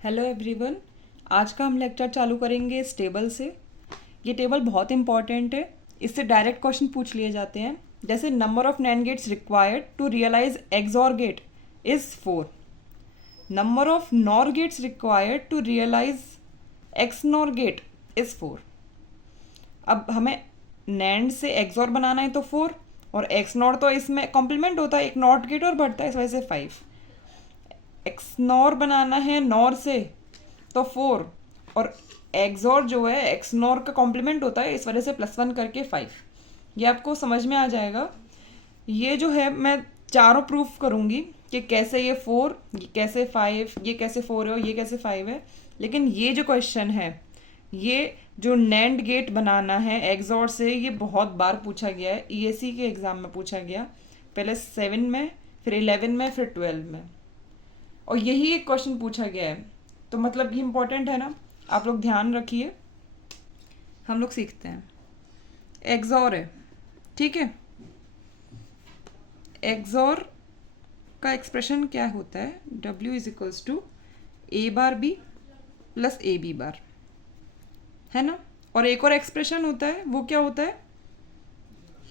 Hello everyone. आज का हम लेक्चर चालू करेंगे इस टेबल से। ये टेबल बहुत इंपॉर्टेंट है, इससे डायरेक्ट क्वेश्चन पूछ लिए जाते हैं। जैसे number of NAND gates required to realise XOR gate is 4। Number of NOR gates required to realise XNOR gate is 4। अब हमें नैंड से एक्सॉर बनाना है तो 4, और एक्स नॉर तो इसमें कॉम्प्लीमेंट होता है, एक नॉट गेट और बढ़ता है, इस वजह से 5। एक्स नॉर बनाना है नॉर से तो 4, और एक्सॉर जो है एक्स नॉर का कॉम्प्लीमेंट होता है, इस वजह से +1 करके 5। ये आपको समझ में आ जाएगा। ये जो है मैं चारों प्रूफ करूँगी कि कैसे ये 4, ये कैसे 5, ये कैसे 4 है और ये कैसे 5 है। लेकिन ये जो क्वेश्चन है, ये जो नैंड गेट बनाना है एक्सॉर से, ये बहुत बार पूछा गया है। ईएससी के एग्ज़ाम में पूछा गया, पहले 7 में, फिर 11 में, फिर 12 में, और यही एक क्वेश्चन पूछा गया है। तो मतलब ये इम्पोर्टेंट है ना, आप लोग ध्यान रखिए। हम लोग सीखते हैं। एक्सॉर है, ठीक है। एक्सॉर का एक्सप्रेशन क्या होता है? W is equals to A bar B plus AB bar, है ना। और एक और एक्सप्रेशन होता है, वो क्या होता है?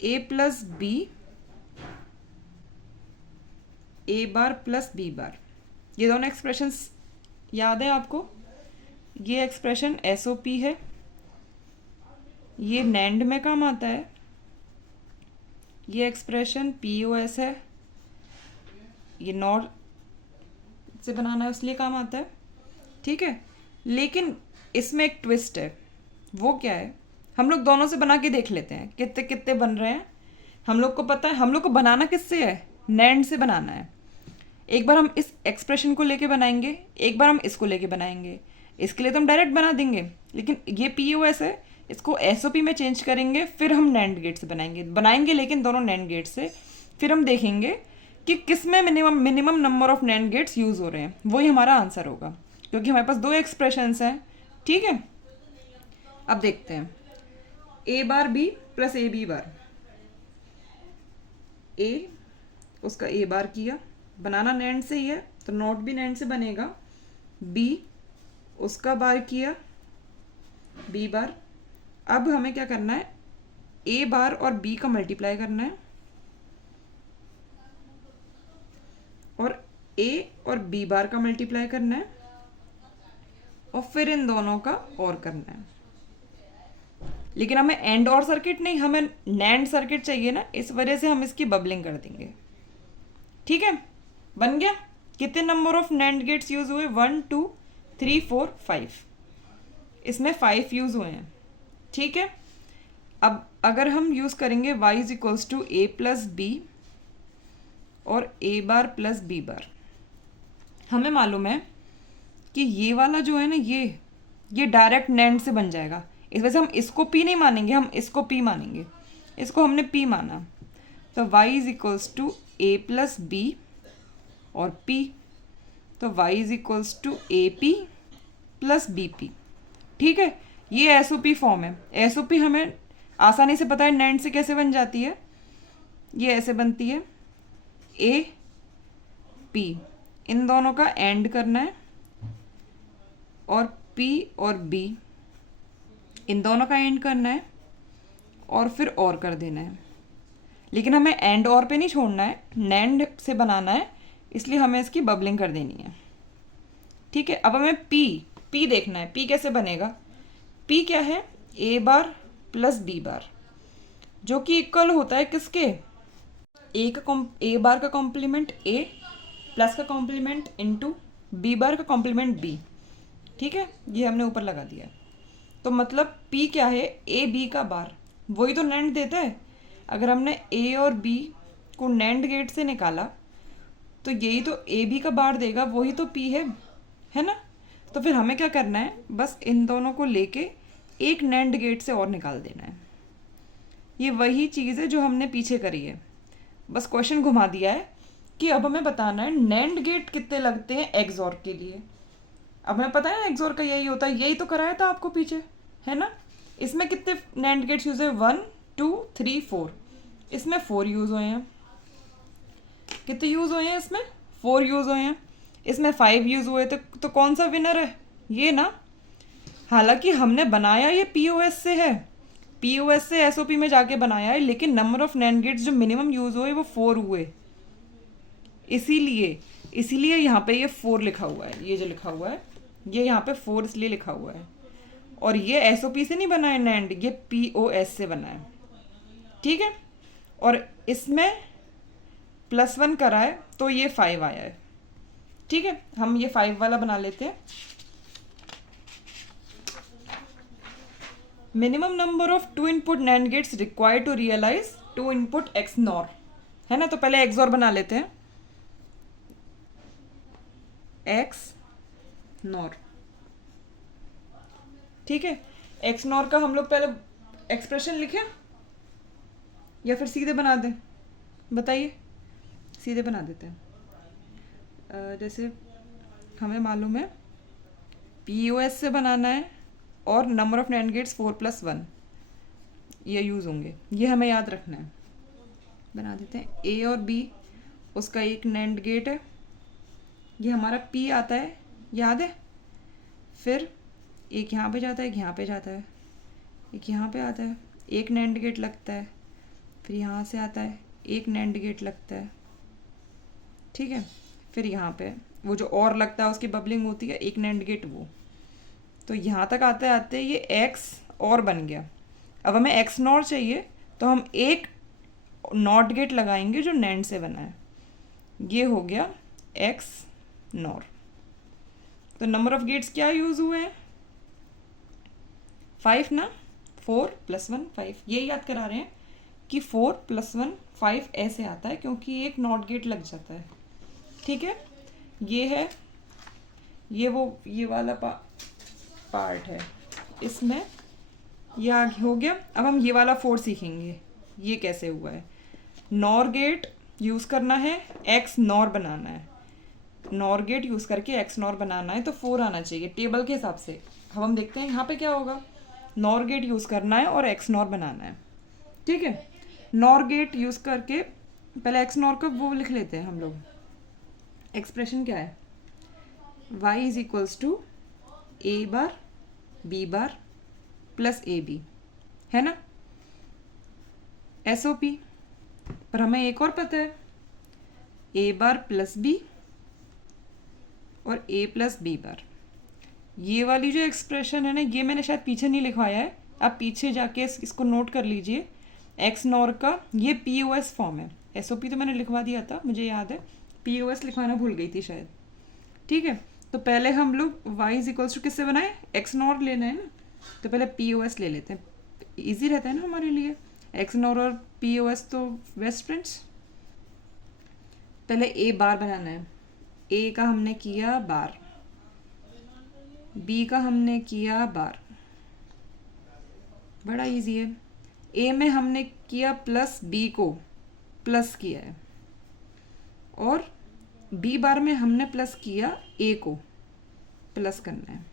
A plus B A bar plus B बार। ये दोनों एक्सप्रेशंस याद है आपको? ये एक्सप्रेशन SOP है, ये नैंड में काम आता है। ये एक्सप्रेशन POS है, ये नॉर से बनाना है इसलिए काम आता है, ठीक है। लेकिन इसमें एक ट्विस्ट है। वो क्या है? हम लोग दोनों से बना के देख लेते हैं कितने कितने बन रहे हैं। हम लोग को पता है हम लोग को बनाना किससे है? नैंड से बनाना है। एक बार हम इस एक्सप्रेशन को लेके बनाएंगे, एक बार हम इसको लेके बनाएंगे। इसके लिए तो हम डायरेक्ट बना देंगे, लेकिन ये POS है, इसको SOP में चेंज करेंगे, फिर हम नैंड गेट से बनाएंगे लेकिन दोनों नैंड गेट से। फिर हम देखेंगे कि किस में minimum number of NAND gates use हो रहे हैं, वही हमारा आंसर होगा, क्योंकि हमारे पास दो एक्सप्रेशंस हैं, ठीक है। अब देखते हैं A bar B plus AB bar. A उसका A बार किया, बनाना नैंड से ही है तो नॉट भी नैंड से बनेगा। B उसका बार किया, B बार। अब हमें क्या करना है? A बार और B का मल्टीप्लाई करना है, और A और B बार का मल्टीप्लाई करना है, और फिर इन दोनों का और करना है। लेकिन हमें एंड और सर्किट नहीं, हमें नैंड सर्किट चाहिए ना, इस वजह से हम इसकी बबलिंग कर देंगे, ठीक है। बन गया। कितने number of NAND gates use हुए? 1 2 3 4 5। इसमें 5 यूज हुए हैं, ठीक है। अब अगर हम यूज करेंगे y is equals to A plus B और A bar plus B bar, हमें मालूम है कि ये वाला जो है ना, ये डायरेक्ट नैंड से बन जाएगा। इस वजह से हम इसको P नहीं मानेंगे, हम इसको P मानेंगे। इसको हमने P माना, तो y is equals to A plus B और P, तो y is equals to AP plus BP, ठीक है। ये SOP फॉर्म है। SOP हमें आसानी से पता है नैंड से कैसे बन जाती है। ये ऐसे बनती है, A P, इन दोनों का एंड करना है, और P और B इन दोनों का एंड करना है, और फिर और कर देना है। लेकिन हमें एंड और पे नहीं छोड़ना है, नैंड से बनाना है, इसलिए हमें इसकी बबलिंग कर देनी है, ठीक है। अब हमें P देखना है। P कैसे बनेगा? P क्या है? A बार प्लस B बार, जो कि इक्वल होता है किसके? A बार का कॉम्प्लीमेंट A प्लस का कॉम्प्लीमेंट इंटू B बार का कॉम्प्लीमेंट B, ठीक है। ये हमने ऊपर लगा दिया। तो मतलब P क्या है? A B का बार, वही तो नैंड देता है। अगर हमने A और B को नैंड गेट से निकाला तो यही तो A B का बार देगा, वही तो P है ना। तो फिर हमें क्या करना है? बस इन दोनों को लेके एक नैंड गेट से और निकाल देना है। ये वही चीज़ है जो हमने पीछे करी है, बस क्वेश्चन घुमा दिया है कि अब हमें बताना है नैंड गेट कितने लगते हैं एक्सॉर के लिए। अब हमें पता है एक्सॉर का यही होता है, यही तो कराया था आपको पीछे, है ना। इसमें कितने नैंड गेट्स यूज है? 1 2 3 4। इसमें 4 यूज हुए हैं। कितने यूज हुए हैं? इसमें 4 यूज हुए हैं। इसमें 5 यूज़ हुए तो कौन सा विनर है? ये ना। हालांकि हमने बनाया ये पीओएस से है, पीओएस से एसओपी में जाके बनाया है, लेकिन नंबर ऑफ नैंड गेट्स जो मिनिमम यूज़ हुए वो 4 हुए, इसीलिए इसीलिए यहाँ पे ये 4 लिखा हुआ है। ये जो लिखा हुआ है ये यहाँ पे 4 इसलिए लिखा हुआ है। और ये एसओपी से नहीं बना है नैंड, ये पीओएस से बना है, ठीक है। और इसमें +1 करा है तो ये 5 आया है, ठीक है। हम ये 5 वाला बना लेते हैं। Minimum number of 2 input NAND gates required to realise 2 input XNOR, है ना। तो पहले एक्स और बना लेते हैं, एक्स नॉर, ठीक है। एक्स नॉर का हम लोग पहले एक्सप्रेशन लिखें या फिर सीधे बना दें? बताइए, सीधे बना देते हैं। जैसे हमें मालूम है पीओएस से बनाना है और नंबर ऑफ नैंड गेट्स 4+1 ये यूज़ होंगे, ये हमें याद रखना है। बना देते हैं ए और बी, उसका एक नैंड गेट है, ये हमारा पी आता है, याद है। फिर एक यहाँ पे जाता है, एक यहाँ पे जाता है, एक यहाँ पे आता है, एक नैंड गेट लगता है, फिर यहाँ से आता है, एक नैंड गेट लगता है, ठीक है। फिर यहाँ पे वो जो और लगता है उसकी बबलिंग होती है, एक नैंड गेट वो। तो यहाँ तक आते आते ये एक्स और बन गया। अब हमें एक्स नॉर चाहिए तो हम एक नॉट गेट लगाएंगे जो नैंड से बना है, ये हो गया एक्स नॉर। तो नंबर ऑफ गेट्स क्या यूज़ हुए हैं? 5 ना, 4+1 5, ये याद करा रहे हैं कि 4+1 5 ऐसे आता है क्योंकि एक नॉट गेट लग जाता है, ठीक है। ये है, ये वाला पार्ट है, इसमें ये आगे हो गया। अब हम ये वाला 4 सीखेंगे, ये कैसे हुआ है। नॉर गेट यूज़ करना है, एक्स नॉर बनाना है, नॉर गेट यूज़ करके एक्स नॉर बनाना है, तो 4 आना चाहिए टेबल के हिसाब से। अब हम देखते हैं यहाँ पे क्या होगा। नॉर गेट यूज़ करना है और एक्स नॉर बनाना है, ठीक है। नॉर गेट यूज़ करके पहले एक्स नॉर का वो लिख लेते हैं हम लोग। एक्सप्रेशन क्या है? y is equals to A bar B bar plus A B, है ना, एसओपी। पर हमें एक और पता है, ए बार प्लस बी और ए प्लस बी बार। ये वाली जो एक्सप्रेशन है ना, ये मैंने शायद पीछे नहीं लिखवाया है, आप पीछे जाके इसको नोट कर लीजिए। एक्स नॉर का ये पीओएस फॉर्म है, एसओपी तो मैंने लिखवा दिया था, मुझे याद है, पीओएस लिखवाना भूल गई थी शायद, ठीक है। तो पहले हम लोग y इज इक्वल्स टू किससे बनाए? एक्स नॉर लेना है ना, तो पहले पीओएस ले लेते हैं, इजी रहता है ना हमारे लिए। एक्स नॉर और पीओएस तो बेस्ट फ्रेंड्स। पहले ए बार बनाना है, ए का हमने किया बार, बी का हमने किया बार, बड़ा इजी है। ए में हमने किया प्लस, बी को प्लस किया है, और बी बार में हमने प्लस किया, ए को प्लस करना है,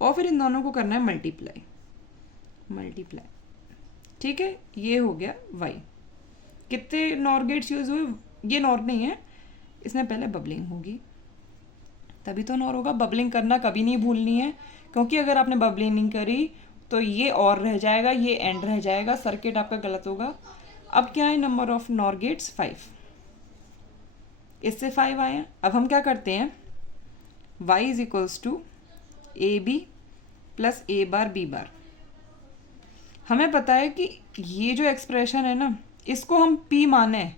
और फिर इन दोनों को करना है मल्टीप्लाई, ठीक है। ये हो गया y। कितने नॉर गेट्स यूज हुए? ये नॉर नहीं है, इसमें पहले बबलिंग होगी तभी तो नॉर होगा। बबलिंग करना कभी नहीं भूलनी है, क्योंकि अगर आपने बबलिंग नहीं करी तो ये और रह जाएगा, ये एंड रह जाएगा, सर्किट आपका गलत होगा। अब क्या है? नंबर ऑफ नॉर गेट्स 5, इससे 5 आए। अब हम क्या करते हैं, y is equals to A B plus A bar B bar. हमें पता है कि ये जो एक्सप्रेशन है ना, इसको हम p माने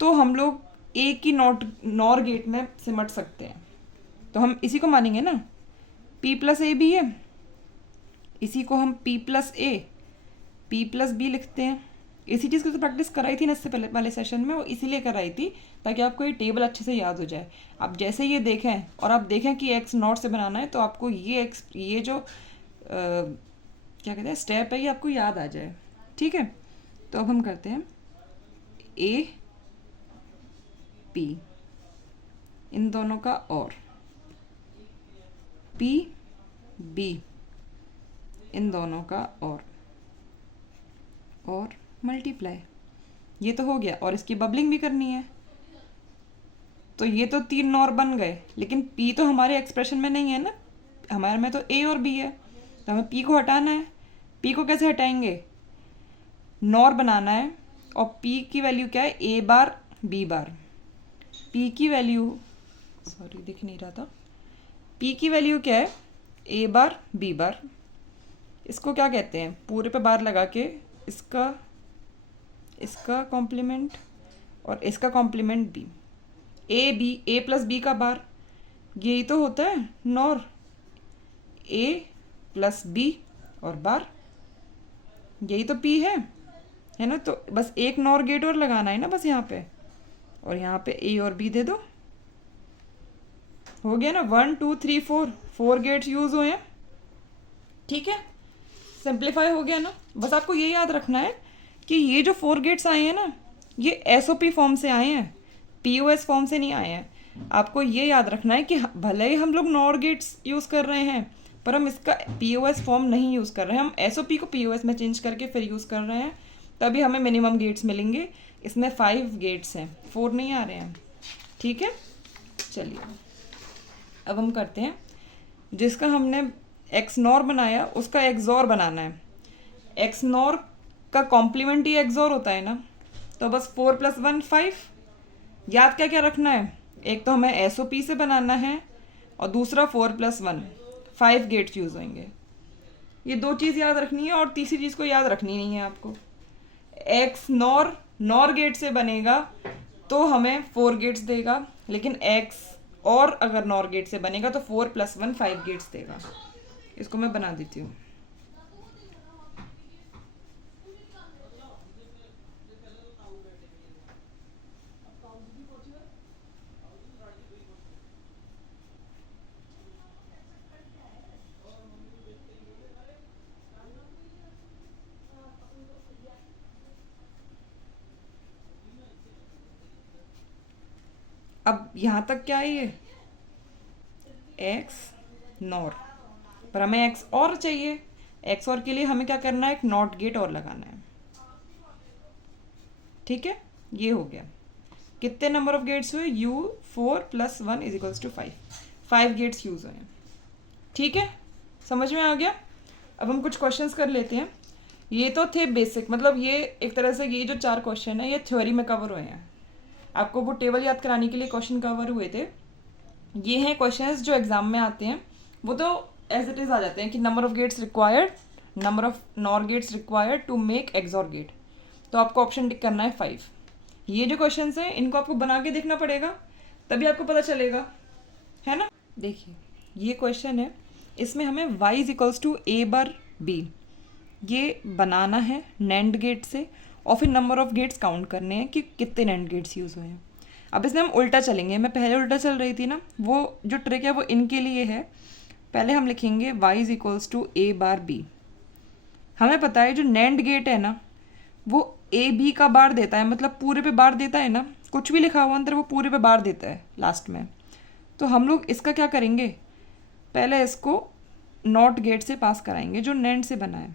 तो हम लोग a की नॉर गेट में सिमट सकते हैं, तो हम इसी को मानेंगे ना, p प्लस ए बी है, इसी को हम p प्लस ए p प्लस बी लिखते हैं। इसी चीज़ की तो प्रैक्टिस कराई थी ना इससे पहले वाले सेशन में, वो इसीलिए कराई थी ताकि आपको ये टेबल अच्छे से याद हो जाए। आप जैसे ये देखें और आप देखें कि एक्स नॉट से बनाना है, तो आपको ये जो क्या कहते हैं स्टेप है, ये आपको याद आ जाए, ठीक है। तो अब हम करते हैं ए पी, इन दोनों का और, पी बी, इन दोनों का और मल्टीप्लाई, ये तो हो गया। और इसकी बबलिंग भी करनी है, तो ये तो 3 नॉर बन गए, लेकिन पी तो हमारे एक्सप्रेशन में नहीं है ना, हमारे में तो ए और बी है, तो हमें पी को हटाना है। पी को कैसे हटाएंगे, नॉर बनाना है, और पी की वैल्यू क्या है, ए बार बी बार। पी की वैल्यू, सॉरी दिख नहीं रहा था, पी की वैल्यू क्या है, ए बार बी बार। इसको क्या कहते हैं, पूरे पे बार लगा के इसका कॉम्प्लीमेंट और इसका complement B, A B, A plus B का बार, यही तो होता है नॉर, ए प्लस बी और बार, यही तो पी है ना। तो बस एक नॉर गेट और लगाना है ना बस यहाँ पे, और यहाँ पे ए और बी दे दो, हो गया ना। 1 2 3 4, 4 गेट्स यूज हुए हैं, ठीक है, सिंप्लीफाई हो गया ना। बस आपको ये याद रखना है कि ये जो 4 गेट्स आए हैं ना, ये एसओपी फॉर्म से आए हैं, पीओएस फॉर्म से नहीं आए हैं। आपको ये याद रखना है कि भले ही हम लोग नॉर गेट्स यूज़ कर रहे हैं, पर हम इसका पीओएस फॉर्म नहीं यूज़ कर रहे हैं, हम एसओपी को पीओएस में चेंज करके फिर यूज़ कर रहे हैं, तभी हमें मिनिमम गेट्स मिलेंगे। इसमें 5 गेट्स हैं, 4 नहीं आ रहे हैं, ठीक है। चलिए अब हम करते हैं, जिसका हमने एक्स नॉर बनाया उसका एक्सॉर बनाना है। एक्स नॉर का कॉम्प्लीमेंट ही एक्सॉर होता है ना, तो बस 4 + 1 5। याद क्या क्या रखना है, एक तो हमें एसओपी से बनाना है, और दूसरा 4 + 1 5 गेट्स यूज होंगे। ये 2 चीज़ याद रखनी है, और तीसरी चीज़ को याद रखनी नहीं है आपको। एक्स नॉर गेट से बनेगा तो हमें 4 गेट्स देगा, लेकिन एक्स और अगर नॉर गेट से बनेगा तो 4 + 1 5 गेट्स देगा। इसको मैं बना देती हूँ। अब यहाँ तक क्या है, ये एक्स नॉर, पर हमें एक्स और चाहिए। एक्स और के लिए हमें क्या करना है, एक नॉट गेट और लगाना है, ठीक है। ये हो गया, कितने नंबर ऑफ गेट्स हुए, u 4 + 1 = 5, 5 गेट्स यूज हुए हैं, ठीक है, समझ में आ गया। अब हम कुछ क्वेश्चंस कर लेते हैं। ये तो थे बेसिक, मतलब ये एक तरह से ये जो 4 क्वेश्चन है ये थ्योरी में कवर हुए हैं, आपको वो टेबल याद कराने के लिए क्वेश्चन कवर हुए थे। ये हैं क्वेश्चंस जो एग्जाम में आते हैं, वो तो एज इट इज़ आ जाते हैं कि number of gates required, number of NOR gates required to make XOR gate, तो आपको ऑप्शन टिक करना है 5। ये जो क्वेश्चंस हैं इनको आपको बना के देखना पड़ेगा, तभी आपको पता चलेगा, है ना। देखिए ये क्वेश्चन है, इसमें हमें y = a बार b ये बनाना है नैंड गेट से, और फिर नंबर ऑफ गेट्स काउंट करने हैं कि कितने नैंड गेट्स यूज़ हुए हैं। अब इसमें हम उल्टा चलेंगे, मैं पहले उल्टा चल रही थी ना, वो जो ट्रिक है वो इनके लिए है। पहले हम लिखेंगे y = a बार b। हमें पता है जो नैंड गेट है ना वो ए बी का बार देता है, मतलब पूरे पे बार देता है ना, कुछ भी लिखा हुआ अंदर वो पूरे पे बार देता है लास्ट में। तो हम लोग इसका क्या करेंगे, पहले इसको नॉट गेट से पास कराएंगे जो नैंड से बना है,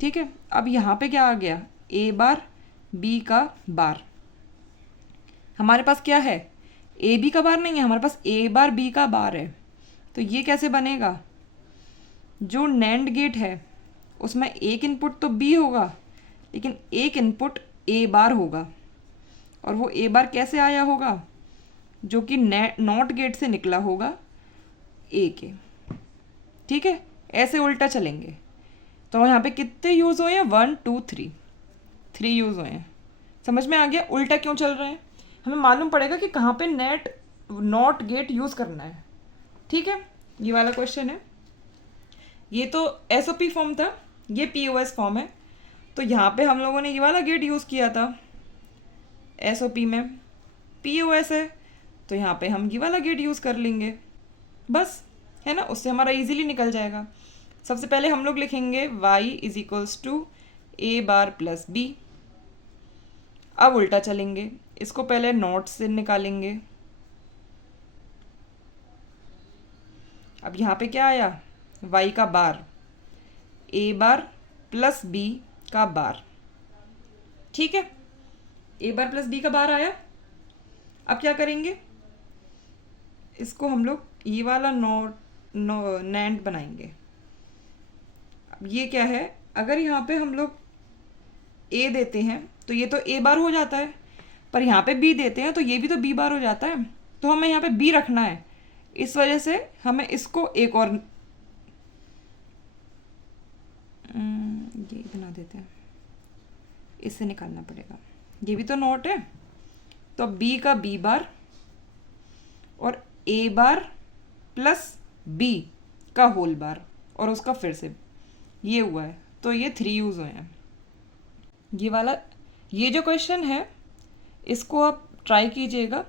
ठीक है। अब यहाँ पे क्या आ गया, ए बार बी का बार, हमारे पास क्या है, ए बी का बार नहीं है, हमारे पास ए बार बी का बार है। तो ये कैसे बनेगा, जो नैंड गेट है उसमें एक इनपुट तो बी होगा, लेकिन एक इनपुट ए बार होगा, और वो ए बार कैसे आया होगा, जो कि नॉट गेट से निकला होगा ए के, ठीक है। ऐसे उल्टा चलेंगे। तो यहाँ पे कितने यूज़ हुए हैं, 1 2 3 3 यूज़ हुए हैं। समझ में आ गया उल्टा क्यों चल रहे हैं, हमें मालूम पड़ेगा कि कहाँ पे नॉट गेट यूज़ करना है, ठीक है। ये वाला क्वेश्चन है, ये तो एसओपी फॉर्म था, ये पीओएस फॉर्म है, तो यहाँ पे हम लोगों ने ये वाला गेट यूज़ किया था एसओपी में, पीओएस है तो यहाँ पे हम ये वाला गेट यूज़ कर लेंगे, बस, है ना, उससे हमारा इजीली निकल जाएगा। सबसे पहले हम लोग लिखेंगे y = a बार + b। अब उल्टा चलेंगे, इसको पहले नॉट से निकालेंगे। अब यहाँ पे क्या आया, y का बार, a बार + b का बार, ठीक है, a बार + b का बार आया। अब क्या करेंगे, इसको हम लोग ये वाला नैंड बनाएंगे। अब ये क्या है, अगर यहाँ पे हम लोग ए देते हैं तो ये तो ए बार हो जाता है, पर यहाँ पे बी देते हैं तो ये भी तो बी बार हो जाता है। तो हमें यहाँ पे बी रखना है, इस वजह से हमें इसको एक और ये बना देते हैं, इससे निकालना पड़ेगा। ये भी तो नोट है, तो बी का बी बार और ए बार प्लस बी का होल बार और उसका फिर से ये हुआ है, तो ये 3 यूज़ हुए हैं। ये वाला, ये जो क्वेश्चन है इसको आप ट्राई कीजिएगा।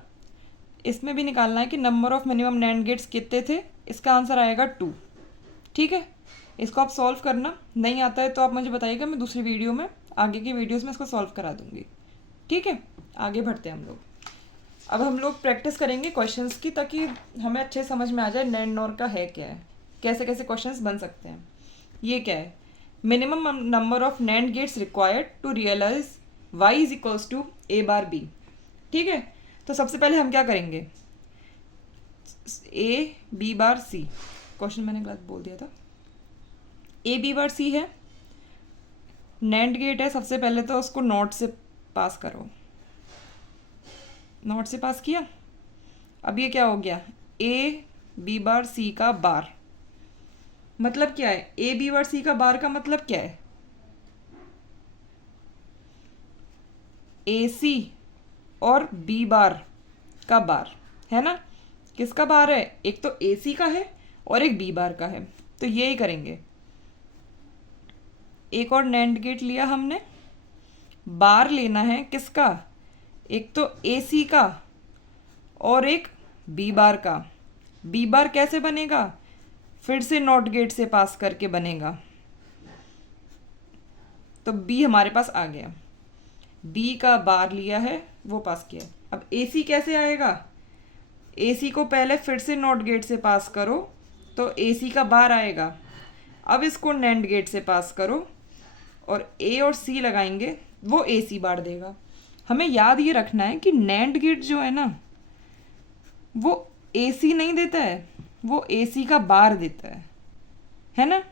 इसमें भी निकालना है कि number of minimum NAND gates कितने थे, इसका आंसर आएगा 2। ठीक है, इसको आप सॉल्व करना, नहीं आता है तो आप मुझे बताइएगा, मैं दूसरी वीडियो में, आगे की वीडियोस में इसको सॉल्व करा दूंगी। ठीक है, आगे बढ़ते हैं हम लोग। अब हम लोग प्रैक्टिस करेंगे क्वेश्चंस की, ताकि हमें अच्छे समझ में आ जाए नैंड नॉर का है क्या है, कैसे कैसे क्वेश्चंस बन सकते हैं। ये क्या है, minimum number of NAND gates required to realise y is equals to A bar B. ठीक है, तो सबसे पहले हम क्या करेंगे, ए बी बार सी, क्वेश्चन मैंने गलत बोल दिया था, ए बी बार सी है, नैंड गेट है, सबसे पहले तो उसको नॉट से पास करो, नॉट से पास किया। अब ये क्या हो गया, ए बी बार सी का बार, मतलब क्या है, ए बी बार सी का बार का मतलब क्या है, ए सी और बी बार का बार है ना। किसका बार है, एक तो ए सी का है और एक बी बार का है, तो यही करेंगे। एक और नैंड गेट लिया हमने, बार लेना है किसका, एक तो ए सी का और एक बी बार का। बी बार कैसे बनेगा, फिर से नॉट गेट से पास करके बनेगा, तो बी हमारे पास आ गया, बी का बार लिया है वो पास किया। अब ए सी कैसे आएगा, ए सी को पहले फिर से नॉट गेट से पास करो तो ए सी का बार आएगा। अब इसको नैंड गेट से पास करो और ए और सी लगाएंगे, वो ए सी बार देगा। हमें याद ये रखना है कि नैंड गेट जो है ना वो ए सी नहीं देता है, वो ए सी का बार देता है ना।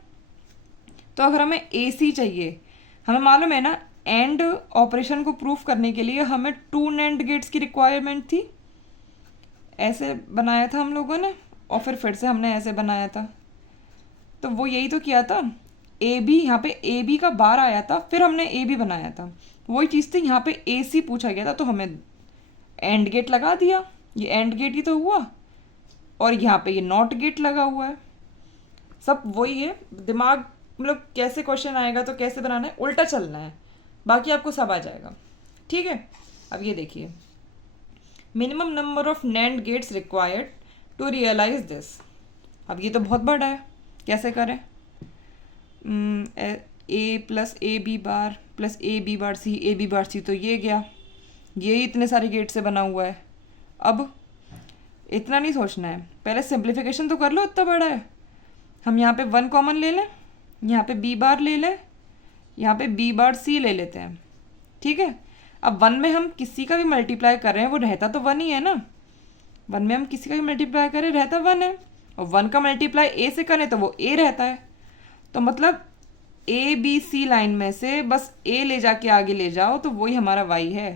तो अगर हमें ए सी चाहिए, हमें मालूम है ना एंड ऑपरेशन को प्रूफ करने के लिए हमें 2 नैंड गेट्स की रिक्वायरमेंट थी, ऐसे बनाया था हम लोगों ने और फिर से हमने ऐसे बनाया था, तो वो यही तो किया था। ए बी, यहाँ पे ए बी का बार आया था, फिर हमने ए बी बनाया था, वही चीज़ थी। यहाँ पे ए सी पूछा गया था तो हमें एंड गेट लगा दिया, ये एंड गेट ही तो हुआ, और यहाँ पे ये नॉट गेट लगा हुआ है। सब वही है, दिमाग मतलब कैसे क्वेश्चन आएगा तो कैसे बनाना है, उल्टा चलना है, बाकी आपको सब आ जाएगा। ठीक है, अब ये देखिए, minimum number of NAND gates required to realise this. अब ये तो बहुत बड़ा है, कैसे करें, A plus A B bar plus A B bar C, A B bar C तो ये गया, ये इतने सारे गेट से बना हुआ है। अब इतना नहीं सोचना है, पहले सिंप्लीफिकेशन तो कर लो, इतना बड़ा है। हम यहाँ पे 1 कॉमन ले लें, यहाँ पे बी बार ले लें, यहाँ पे बी बार सी ले लेते हैं। ठीक है, अब 1 में हम किसी का भी मल्टीप्लाई कर रहे हैं वो रहता तो 1 ही है ना, 1 में हम किसी का भी मल्टीप्लाई करें रहता 1 है, और 1 का मल्टीप्लाई ए से करें तो वो ए रहता है। तो मतलब ए बी सी लाइन में से बस ए ले जाके आगे ले जाओ तो वही हमारा वाई है।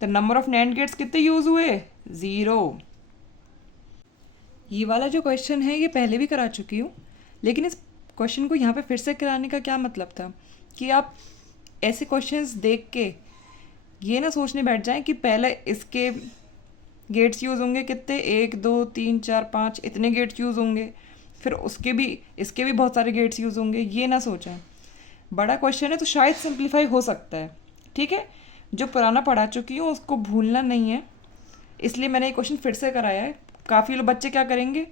तो नंबर ऑफ नैंड गेट्स कितने यूज़ हुए, 0। ये वाला जो क्वेश्चन है ये पहले भी करा चुकी हूँ, लेकिन इस क्वेश्चन को यहाँ पे फिर से कराने का क्या मतलब था कि आप ऐसे क्वेश्चंस देख के ये ना सोचने बैठ जाएं कि पहले इसके गेट्स यूज़ होंगे कितने, 1 2 3 4 5 इतने गेट्स यूज़ होंगे, फिर उसके भी इसके भी बहुत सारे गेट्स यूज़ होंगे, ये ना सोचें। बड़ा क्वेश्चन है तो शायद सिंप्लीफाई हो सकता है। ठीक है, जो पुराना पढ़ा चुकी हूँ उसको भूलना नहीं है, इसलिए मैंने ये क्वेश्चन फिर से कराया है। काफ़ी लोग बच्चे क्या करेंगे,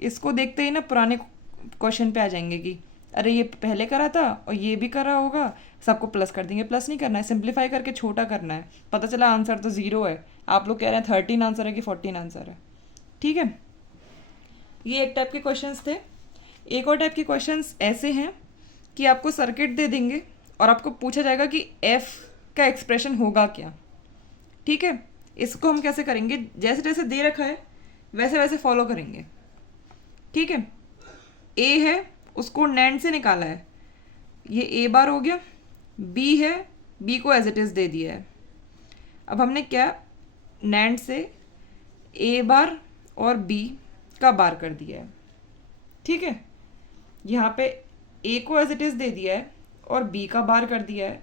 इसको देखते ही ना पुराने क्वेश्चन पे आ जाएंगे कि अरे ये पहले करा था और ये भी करा होगा, सबको प्लस कर देंगे। प्लस नहीं करना है, सिंप्लीफाई करके छोटा करना है। पता चला आंसर तो 0 है, आप लोग कह रहे हैं 13 आंसर है कि 14 आंसर है। ठीक है, ये एक टाइप के क्वेश्चंस थे। एक और टाइप के क्वेश्चंस ऐसे हैं कि आपको सर्किट दे देंगे और आपको पूछा जाएगा कि एफ का एक्सप्रेशन होगा क्या। ठीक है, इसको हम कैसे करेंगे, जैसे जैसे दे रखा है वैसे वैसे फॉलो करेंगे, ठीक है। ए है उसको नैंड से निकाला है, ये ए बार हो गया। बी है, बी को एज इट इज़ दे दिया है। अब हमने क्या नैंड से ए बार और बी का बार कर दिया है, ठीक है। यहाँ पे ए को एज इट इज़ दे दिया है और बी का बार कर दिया है,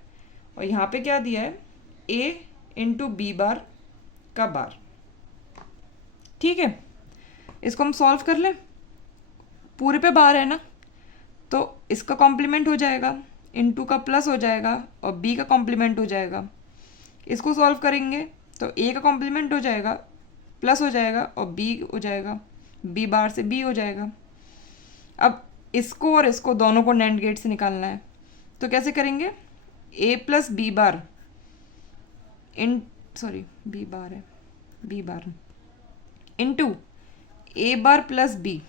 और यहाँ पे क्या दिया है ए इंटू बी बार का बार, ठीक है। इसको हम सॉल्व कर लें, पूरे पे बार है ना, तो इसका कॉम्प्लीमेंट हो जाएगा, इनटू का प्लस हो जाएगा और बी का कॉम्प्लीमेंट हो जाएगा। इसको सॉल्व करेंगे तो ए का कॉम्प्लीमेंट हो जाएगा, प्लस हो जाएगा और बी हो जाएगा, बी बार से बी हो जाएगा। अब इसको और इसको दोनों को नैंड गेट से निकालना है, तो कैसे करेंगे, A plus B bar B bar है, B bar into A bar plus B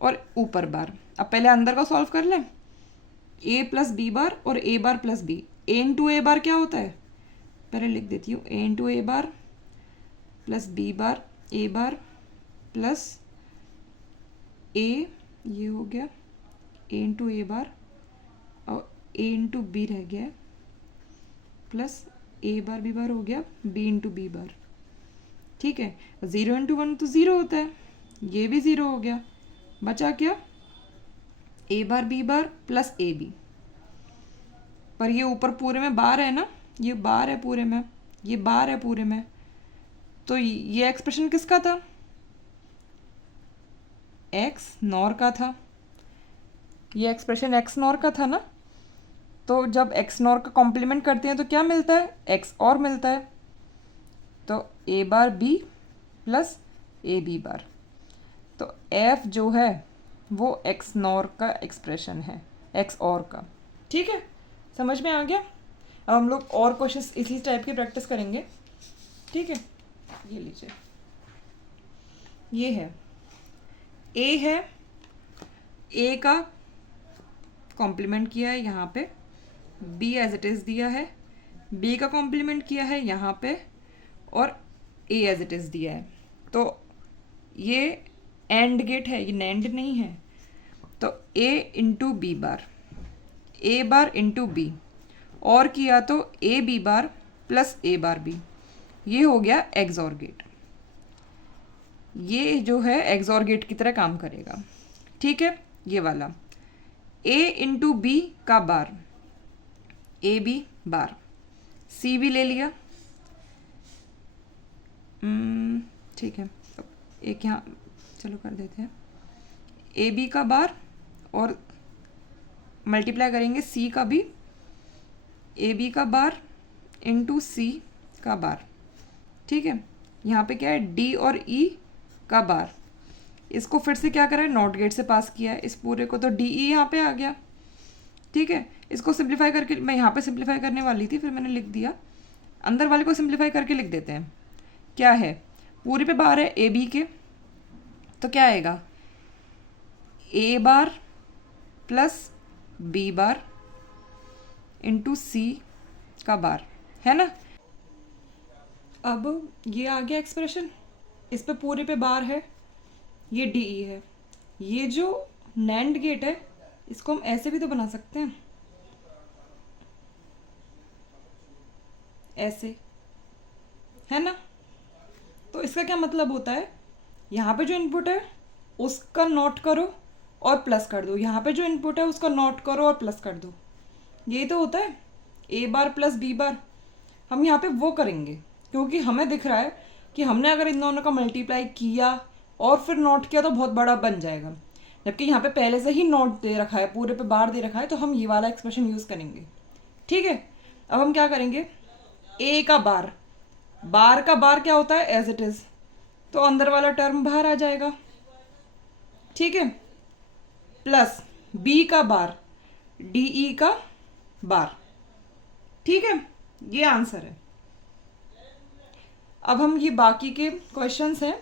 और ऊपर बार। अब पहले अंदर का सॉल्व कर लें, ए प्लस बी बार और ए bar plus B. A into A बार क्या होता है, पहले लिख देती हूँ, ए into A bar plus B bar A bar plus ए, ये हो गया ए इंटू ए बार और ए इंटू बी रह गया है, प्लस ए बार बी बार हो गया बी इंटू बी बार, ठीक है। 0 इंटू 1 तो 0 होता है, ये भी 0 हो गया, बचा क्या A bar B bar plus A B. पर ये ऊपर पूरे में बार है ना, ये बार है पूरे में, ये बार है पूरे में, तो ये एक्सप्रेशन किसका था, एक्स नॉर का था। ये एक्सप्रेशन एक्स नॉर का था ना, तो जब एक्स नॉर का कॉम्प्लीमेंट करते हैं तो क्या मिलता है, एक्स और मिलता है, तो A bar B plus A B bar. तो एफ जो है वो एक्स नॉर का एक्सप्रेशन है, एक्स और का, ठीक है। समझ में आ गया। अब हम लोग और क्वेश्चंस इसी टाइप की प्रैक्टिस करेंगे, ठीक है। ये लीजिए, ये है ए है, ए का कॉम्प्लीमेंट किया है यहाँ पे, बी एज इट इज़ दिया है, बी का कॉम्प्लीमेंट किया है यहाँ पे और ए एज इट इज़ दिया है। तो ये एंड गेट है, ये नैंड नहीं है। तो A into B bar, A bar into B, और किया तो A B bar plus A bar B, ये हो गया एक्सॉर गेट। ये जो है एक्सॉर गेट की तरह काम करेगा, ठीक है। ये वाला ए इंटू बी का बार, ए बी बार, सी भी ले लिया, ठीक है। एक यहाँ चलो कर देते हैं, ए बी का बार और मल्टीप्लाई करेंगे सी का भी, ए बी का बार इंटू सी का बार, ठीक है। यहाँ पे क्या है डी और ई का बार, इसको फिर से क्या करा है, नॉट गेट से पास किया है इस पूरे को, तो डी ई यहाँ पे आ गया, ठीक है। इसको सिंप्लीफाई करके, मैं यहाँ पे सिंप्लीफाई करने वाली थी फिर मैंने लिख दिया, अंदर वाले को सिंप्लीफाई करके लिख देते हैं। क्या है, पूरे पे बार है ए बी के, तो क्या आएगा ए bar plus B bar into सी का बार, है ना। अब ये आ गया एक्सप्रेशन, इस पे पूरे पे बार है, ये डी ई है। ये जो नैंड गेट है इसको हम ऐसे भी तो बना सकते हैं, ऐसे, है ना। तो इसका क्या मतलब होता है, यहाँ पे जो इनपुट है उसका नोट करो और प्लस कर दो, यहाँ पे जो इनपुट है उसका नोट करो और प्लस कर दो, यही तो होता है ए बार प्लस बी बार। हम यहाँ पे वो करेंगे क्योंकि हमें दिख रहा है कि हमने अगर इन दोनों का मल्टीप्लाई किया और फिर नोट किया तो बहुत बड़ा बन जाएगा, जबकि यहाँ पे पहले से ही नोट दे रखा है, पूरे पे बार दे रखा है, तो हम ये वाला एक्सप्रेशन यूज़ करेंगे, ठीक है। अब हम क्या करेंगे, ए का बार, बार का बार क्या होता है एज इट इज़, तो अंदर वाला टर्म बाहर आ जाएगा, ठीक है, प्लस बी का बार, डी ई का बार, ठीक है। ये आंसर है। अब हम ये बाकी के क्वेश्चंस हैं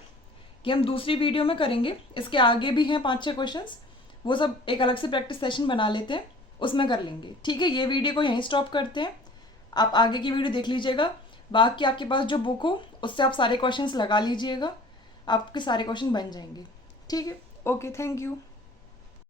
कि हम दूसरी वीडियो में करेंगे, इसके आगे भी हैं 5-6 क्वेश्चंस, वो सब एक अलग से प्रैक्टिस सेशन बना लेते हैं, उसमें कर लेंगे, ठीक है। ये वीडियो को यहीं स्टॉप करते हैं, आप आगे की वीडियो देख लीजिएगा। बाकी आपके पास जो बुक हो उससे आप सारे क्वेश्चंस लगा लीजिएगा, आपके सारे क्वेश्चन बन जाएंगे। ठीक है, ओके, थैंक यू।